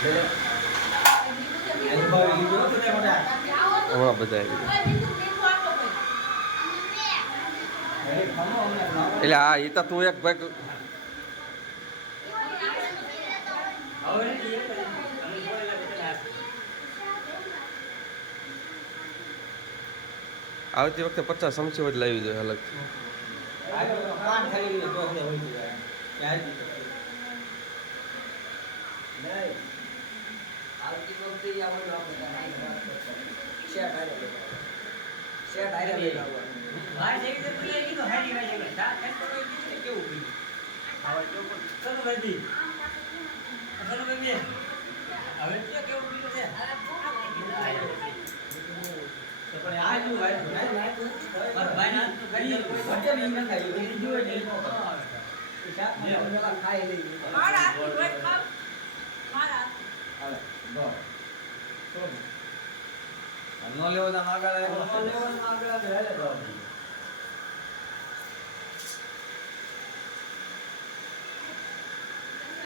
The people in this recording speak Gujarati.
હમણાં બધા એટલે હા એ તો તું એક ભાઈ આવતી વખતે પચાસ સમસ્યા જ લાવી જોઈએ અલગ આવતી વખતે ઈ આપણે આપણે શેઠ હારે લેવાનું. શેઠ હારે લઈ આવવાનું. પેલા ખાઈ. નો તો આગળ ન લેવાનું આગળ આગળ હાલે તો.